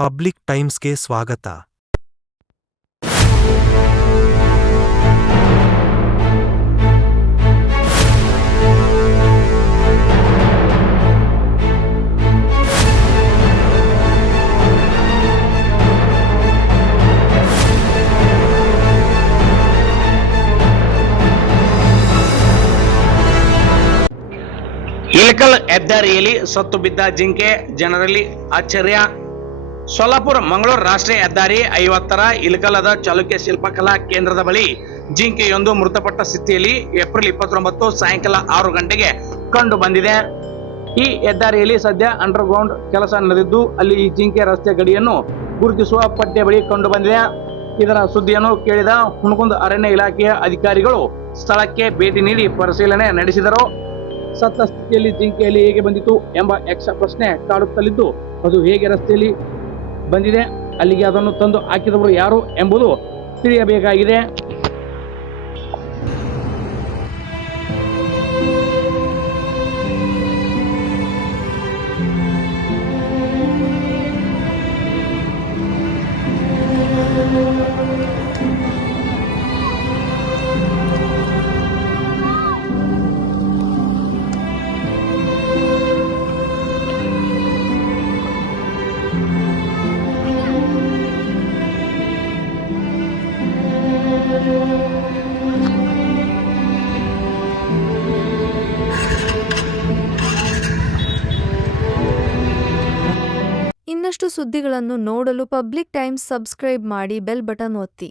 Public ಟೈಮ್ಸ್ಗೆ ಸ್ವಾಗತ. ಇಳಕಲ್ ಹೆದ್ದಾರಿಯಲ್ಲಿ ಸತ್ತು ಬಿದ್ದ ಜಿಂಕೆ, ಜನರಲ್ಲಿ ಆಶ್ಚರ್ಯ. ಸೊಲ್ಲಾಪುರ ಮಂಗಳೂರು ರಾಷ್ಟ್ರೀಯ ಹೆದ್ದಾರಿ 50ರ ಇಳಕಲದ ಚಾಲುಕ್ಯ ಶಿಲ್ಪಕಲಾ ಕೇಂದ್ರದ ಬಳಿ ಜಿಂಕೆಯೊಂದು ಮೃತಪಟ್ಟ ಸ್ಥಿತಿಯಲ್ಲಿ ಏಪ್ರಿಲ್ 29 ಸಾಯಂಕಾಲ 6 ಗಂಟೆಗೆ ಕಂಡು ಬಂದಿದೆ. ಈ ಹೆದ್ದಾರಿಯಲ್ಲಿ ಸದ್ಯ ಅಂಡರ್ಗ್ರೌಂಡ್ ಕೆಲಸ ನಡೆದಿದ್ದು, ಅಲ್ಲಿ ಈ ಜಿಂಕೆ ರಸ್ತೆ ಗಡಿಯನ್ನು ಗುರುತಿಸುವ ಪಟ್ಟೆ ಬಳಿ ಕಂಡು ಬಂದಿದೆ. ಇದರ ಸುದ್ದಿಯನ್ನು ಕೇಳಿದ ಹುನಗುಂದ ಅರಣ್ಯ ಇಲಾಖೆಯ ಅಧಿಕಾರಿಗಳು ಸ್ಥಳಕ್ಕೆ ಭೇಟಿ ನೀಡಿ ಪರಿಶೀಲನೆ ನಡೆಸಿದರು. ಸತ್ತ ಸ್ಥಿತಿಯಲ್ಲಿ ಜಿಂಕೆಯಲ್ಲಿ ಹೇಗೆ ಬಂದಿತು ಎಂಬ ಯಕ್ಷ ಪ್ರಶ್ನೆ ಕಾಡುತ್ತಲಿದ್ದು, ಅದು ಹೇಗೆ ರಸ್ತೆಯಲ್ಲಿ ಬಂದಿದೆ, ಅಲ್ಲಿಗೆ ಅದನ್ನು ತಂದು ಹಾಕಿದವರು ಯಾರು ಎಂಬುದು ತಿಳಿಯಬೇಕಾಗಿದೆ. ಇನ್ನಷ್ಟು ಸುದ್ದಿಗಳನ್ನು ನೋಡಲು ಪಬ್ಲಿಕ್ ಟೈಮ್ಸ್ ಸಬ್ಸ್ಕ್ರೈಬ್ ಮಾಡಿ, ಬೆಲ್ ಬಟನ್ ಒತ್ತಿ.